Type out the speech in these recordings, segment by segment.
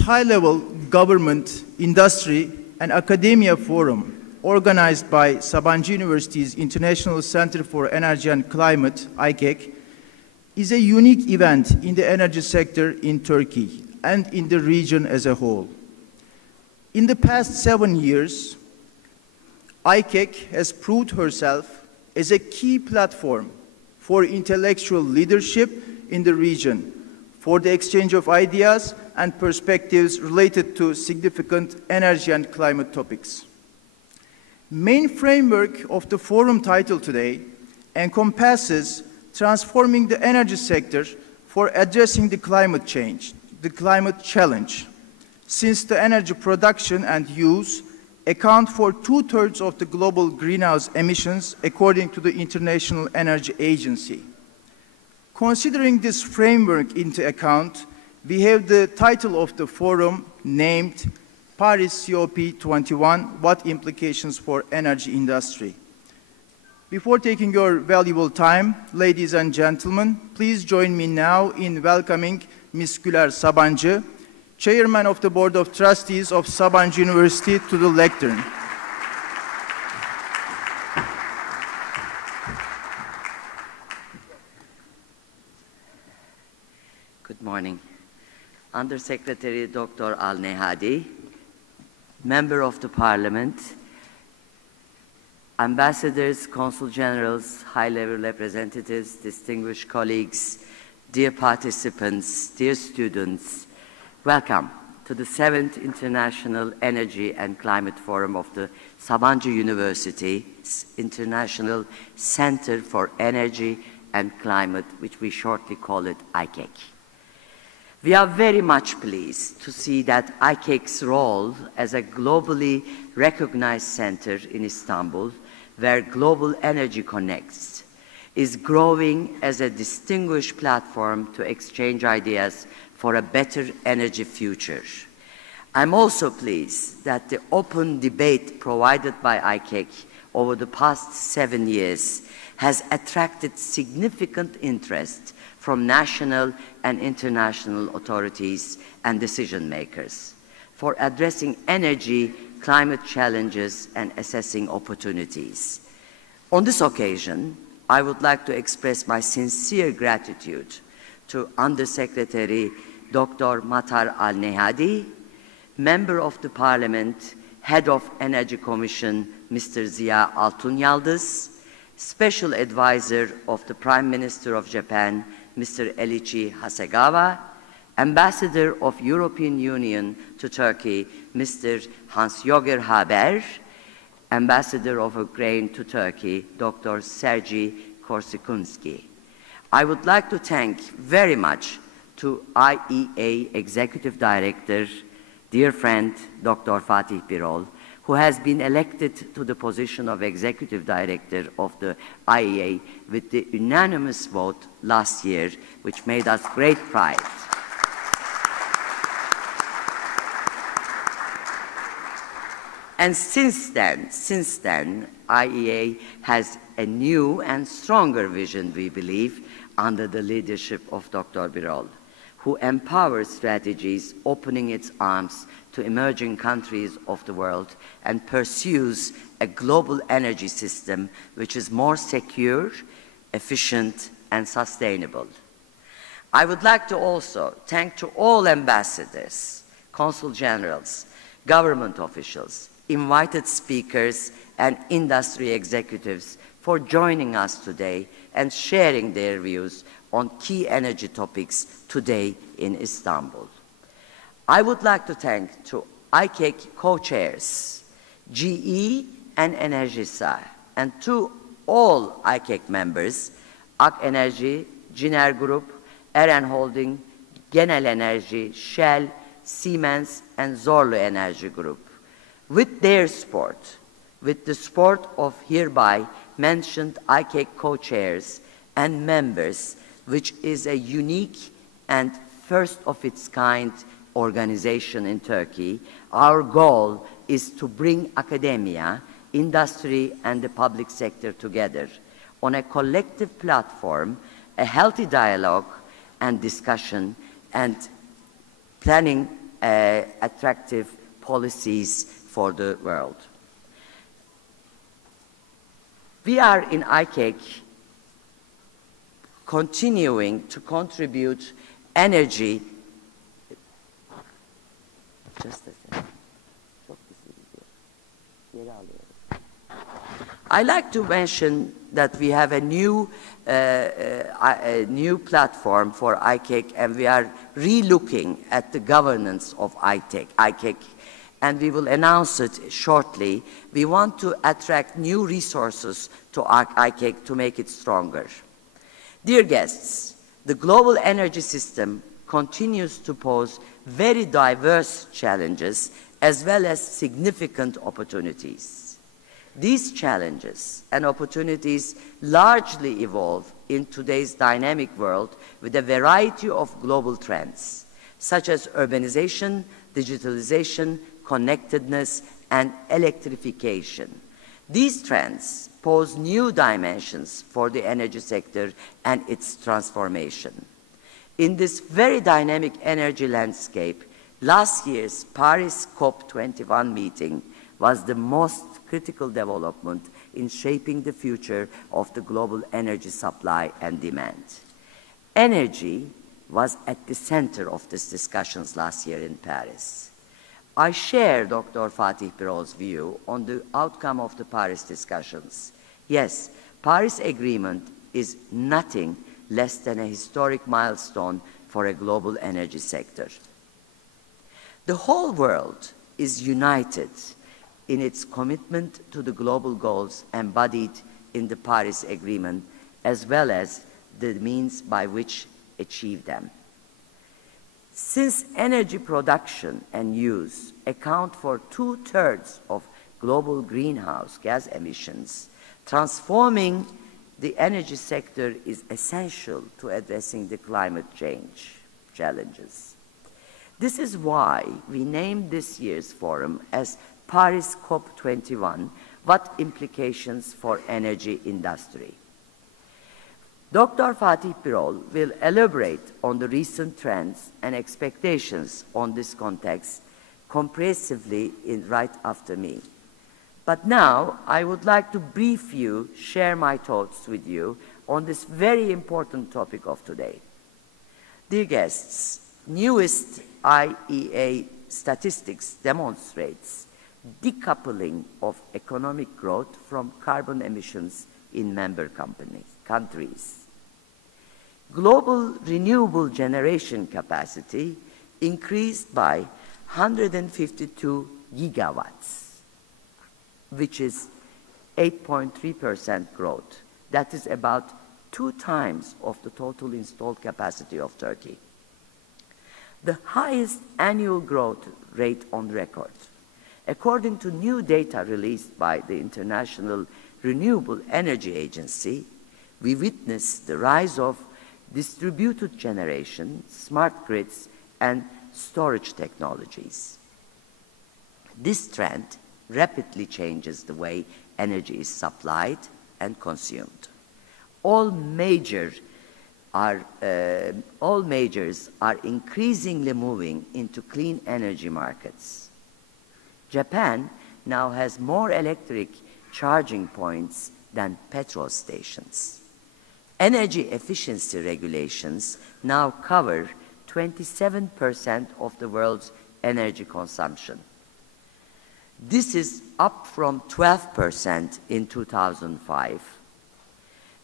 high-level government, industry, and academia forum organized by Sabancı University's International Center for Energy and Climate, IICEC, is a unique event in the energy sector in Turkey and in the region as a whole. In the past 7 years, IICEC has proved herself as a key platform for intellectual leadership in the region, for the exchange of ideas and perspectives related to significant energy and climate topics. Main framework of the forum title today encompasses transforming the energy sector for addressing the climate change, the climate challenge, since the energy production and use account for 2/3 of the global greenhouse emissions according to the International Energy Agency. Considering this framework into account, we have the title of the forum named Paris COP21, What Implications for Energy Industry? Before taking your valuable time, ladies and gentlemen, please join me now in welcoming Ms. Güler Sabancı, Chairman of the Board of Trustees of Sabancı University, to the lectern. Good morning. Undersecretary Dr. Al-Nehadi, Member of the Parliament, Ambassadors, Consul Generals, high-level representatives, distinguished colleagues, dear participants, dear students, welcome to the 7th International Energy and Climate Forum of the Sabancı University's International Center for Energy and Climate, which we shortly call it IICEC. We are very much pleased to see that IICEC's role as a globally recognized center in Istanbul, where global energy connects, is growing as a distinguished platform to exchange ideas for a better energy future. I'm also pleased that the open debate provided by IICEC over the past 7 years has attracted significant interest from national and international authorities and decision makers for addressing energy, climate challenges, and assessing opportunities. On this occasion, I would like to express my sincere gratitude to Undersecretary Dr. Matar Al-Nehadi, Member of the Parliament, Head of Energy Commission, Mr. Ziya Altunyaldız, Special Advisor of the Prime Minister of Japan, Mr. Elichi Hasegawa, Ambassador of European Union to Turkey, Mr. Hans-Jörger Haber, Ambassador of Ukraine to Turkey, Dr. Sergei Korsikunski. I would like to thank very much to IEA Executive Director, dear friend, Dr. Fatih Birol, who has been elected to the position of Executive Director of the IEA with the unanimous vote last year, which made us great pride. And since then, IEA has a new and stronger vision, we believe, under the leadership of Dr. Birol, who empowers strategies, opening its arms to emerging countries of the world and pursues a global energy system which is more secure, efficient, and sustainable. I would like to also thank to all ambassadors, consul generals, government officials, invited speakers, and industry executives for joining us today and sharing their views on key energy topics today in Istanbul. I would like to thank to IICEC co-chairs, GE and Enerjisa, and to all IICEC members, Ak Enerji, Ciner Group, Eren Holding, Genel Enerji, Shell, Siemens, and Zorlu Energy Group. With their support, with the support of hereby mentioned IICEC co-chairs and members, which is a unique and first of its kind organization in Turkey, our goal is to bring academia, industry, and the public sector together on a collective platform, a healthy dialogue and discussion, and planning attractive policies for the world. We are in IICEC continuing to contribute energy. Just a second. I like to mention that we have a new platform for IICEC, and we are re-looking at the governance of IICEC, and we will announce it shortly. We want to attract new resources to IICEC to make it stronger. Dear guests, the global energy system continues to pose very diverse challenges as well as significant opportunities. These challenges and opportunities largely evolve in today's dynamic world with a variety of global trends, such as urbanization, digitalization, connectedness, and electrification. These trends pose new dimensions for the energy sector and its transformation. In this very dynamic energy landscape, last year's Paris COP21 meeting was the most critical development in shaping the future of the global energy supply and demand. Energy was at the center of these discussions last year in Paris. I share Dr. Fatih Birol's view on the outcome of the Paris discussions. Yes, Paris Agreement is nothing less than a historic milestone for a global energy sector. The whole world is united in its commitment to the global goals embodied in the Paris Agreement, as well as the means by which to achieve them. Since energy production and use account for 2/3 of global greenhouse gas emissions, transforming the energy sector is essential to addressing the climate change challenges. This is why we named this year's forum as Paris COP21, What Implications for Energy Industry? Dr. Fatih Birol will elaborate on the recent trends and expectations on this context comprehensively right after me. But now, I would like to share my thoughts with you on this very important topic of today. Dear guests, newest IEA statistics demonstrates decoupling of economic growth from carbon emissions in member countries. Global renewable generation capacity increased by 152 gigawatts, which is 8.3% growth. That is about 2 times of the total installed capacity of Turkey. The highest annual growth rate on record. According to new data released by the International Renewable Energy Agency, we witnessed the rise of distributed generation, smart grids, and storage technologies. This trend rapidly changes the way energy is supplied and consumed. All majors are increasingly moving into clean energy markets. Japan now has more electric charging points than petrol stations. Energy efficiency regulations now cover 27% of the world's energy consumption. This is up from 12% in 2005.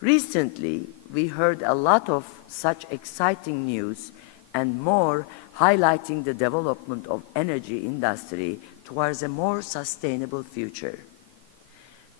Recently, we heard a lot of such exciting news and more highlighting the development of energy industry towards a more sustainable future.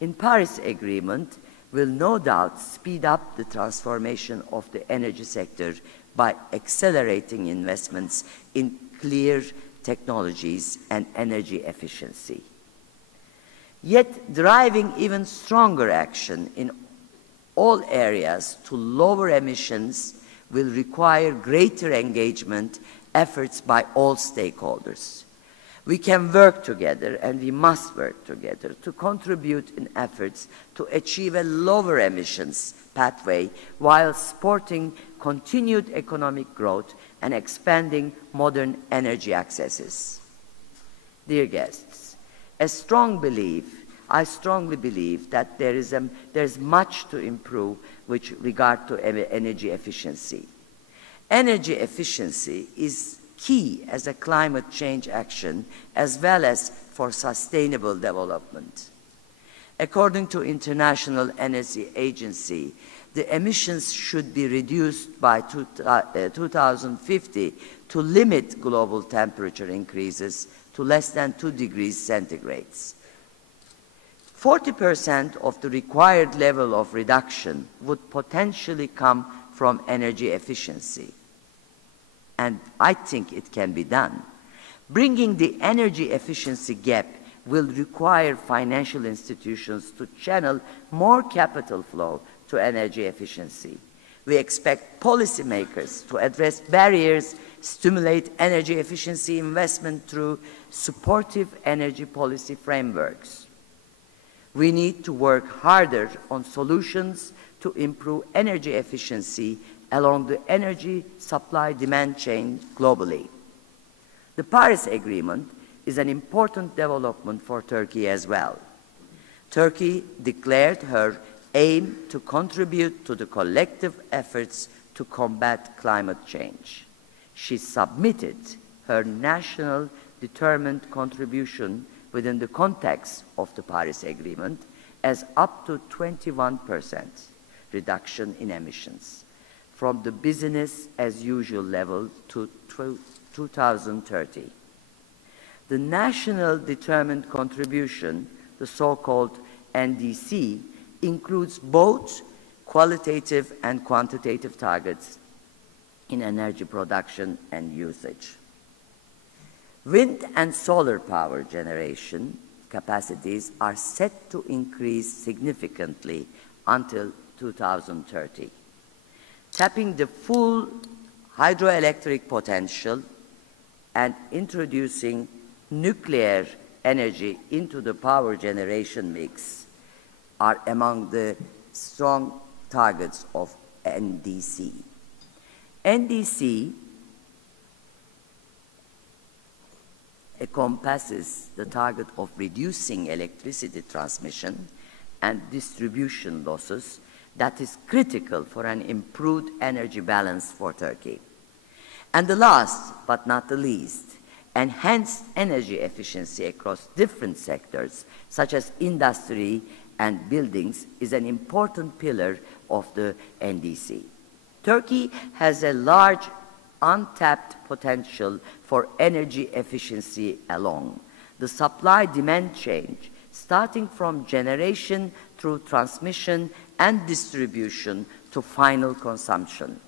In Paris Agreement will no doubt speed up the transformation of the energy sector by accelerating investments in clear technologies and energy efficiency. Yet driving even stronger action in all areas to lower emissions will require greater engagement efforts by all stakeholders. We can work together, and we must work together to contribute in efforts to achieve a lower emissions pathway while supporting continued economic growth and expanding modern energy accesses. Dear guests, I strongly believe that there is much to improve with regard to energy efficiency. Energy efficiency is key as a climate change action as well as for sustainable development. According to International Energy Agency, the emissions should be reduced by 2050 to limit global temperature increases to less than 2 degrees centigrade. 40% of the required level of reduction would potentially come from energy efficiency. And I think it can be done. Bringing the energy efficiency gap will require financial institutions to channel more capital flow to energy efficiency. We expect policymakers to address barriers, stimulate energy efficiency investment through supportive energy policy frameworks. We need to work harder on solutions to improve energy efficiency along the energy supply-demand chain globally. The Paris Agreement is an important development for Turkey as well. Turkey declared her aim to contribute to the collective efforts to combat climate change. She submitted her national determined contribution within the context of the Paris Agreement as up to 21% reduction in emissions from the business as usual level to 2030. The national determined contribution, the so-called NDC, includes both qualitative and quantitative targets in energy production and usage. Wind and solar power generation capacities are set to increase significantly until 2030. Tapping the full hydroelectric potential and introducing nuclear energy into the power generation mix are among the strong targets of NDC. NDC encompasses the target of reducing electricity transmission and distribution losses that is critical for an improved energy balance for Turkey. And the last but not the least, enhanced energy efficiency across different sectors, such as industry and buildings, is an important pillar of the NDC. Turkey has a large untapped potential for energy efficiency along the supply-demand chain, starting from generation through transmission and distribution to final consumption.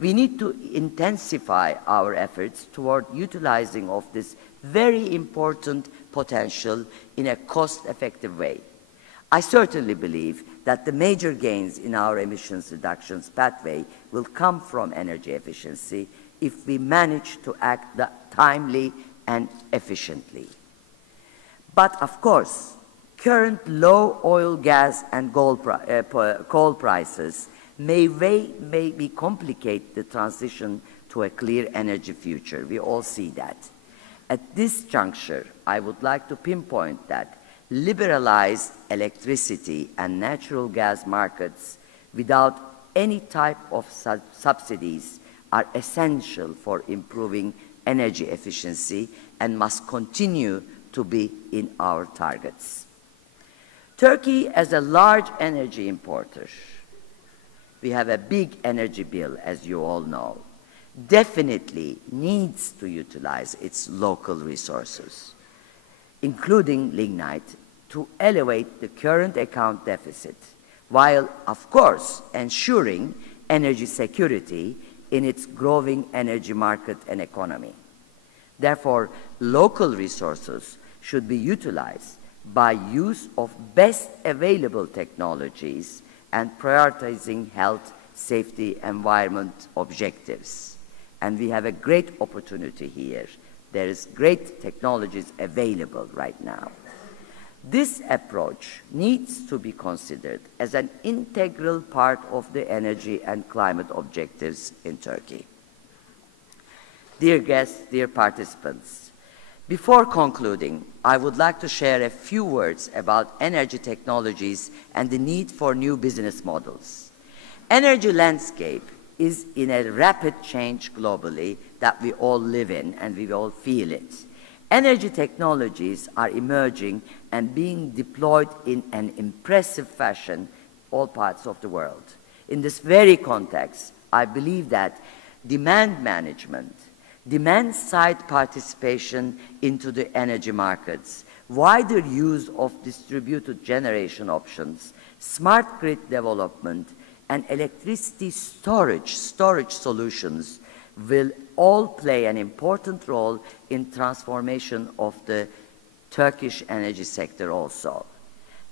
We need to intensify our efforts toward utilizing of this very important potential in a cost-effective way. I certainly believe that the major gains in our emissions reductions pathway will come from energy efficiency if we manage to act timely and efficiently. But of course, current low oil, gas, and coal prices may complicate the transition to a clear energy future. We all see that. At this juncture, I would like to pinpoint that liberalized electricity and natural gas markets without any type of subsidies are essential for improving energy efficiency and must continue to be in our targets. Turkey, as a large energy importer, we have a big energy bill, as you all know, definitely needs to utilize its local resources, including lignite, to elevate the current account deficit, while, of course, ensuring energy security in its growing energy market and economy. Therefore, local resources should be utilized by use of best available technologies and prioritizing health, safety, environment objectives. And we have a great opportunity here. There is great technologies available right now. This approach needs to be considered as an integral part of the energy and climate objectives in Turkey. dear guests, dear participants. Before concluding, I would like to share a few words about energy technologies and the need for new business models. Energy landscape is in a rapid change globally that we all live in and we all feel it. Energy technologies are emerging and being deployed in an impressive fashion all parts of the world. In this very context, I believe that demand management, demand-side participation into the energy markets, wider use of distributed generation options, smart grid development, and electricity storage solutions will all play an important role in transformation of the Turkish energy sector also.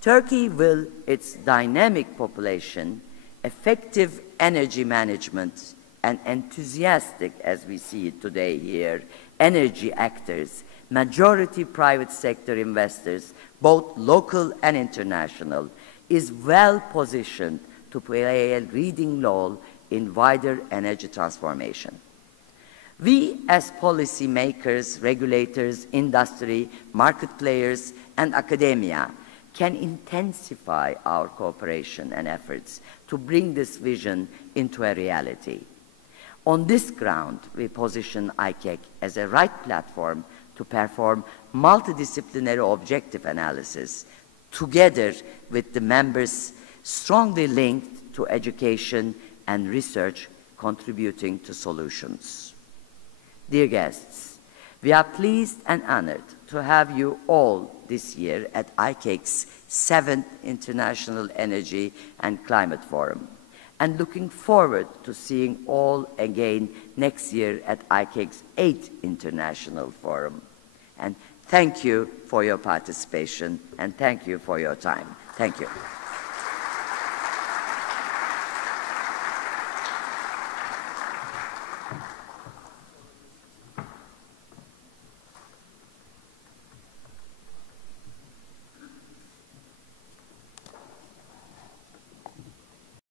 Turkey will, its dynamic population, effective energy management, and enthusiastic, as we see it today here, energy actors, majority private sector investors, both local and international, is well positioned to play a leading role in wider energy transformation. We, as policymakers, regulators, industry, market players, and academia, can intensify our cooperation and efforts to bring this vision into a reality. On this ground, we position IICEC as a right platform to perform multidisciplinary objective analysis together with the members strongly linked to education and research contributing to solutions. Dear guests, we are pleased and honored to have you all this year at IICEC's 7th International Energy and Climate Forum, and looking forward to seeing all again next year at IICEC's 8th International Forum. And thank you for your participation, and thank you for your time. Thank you.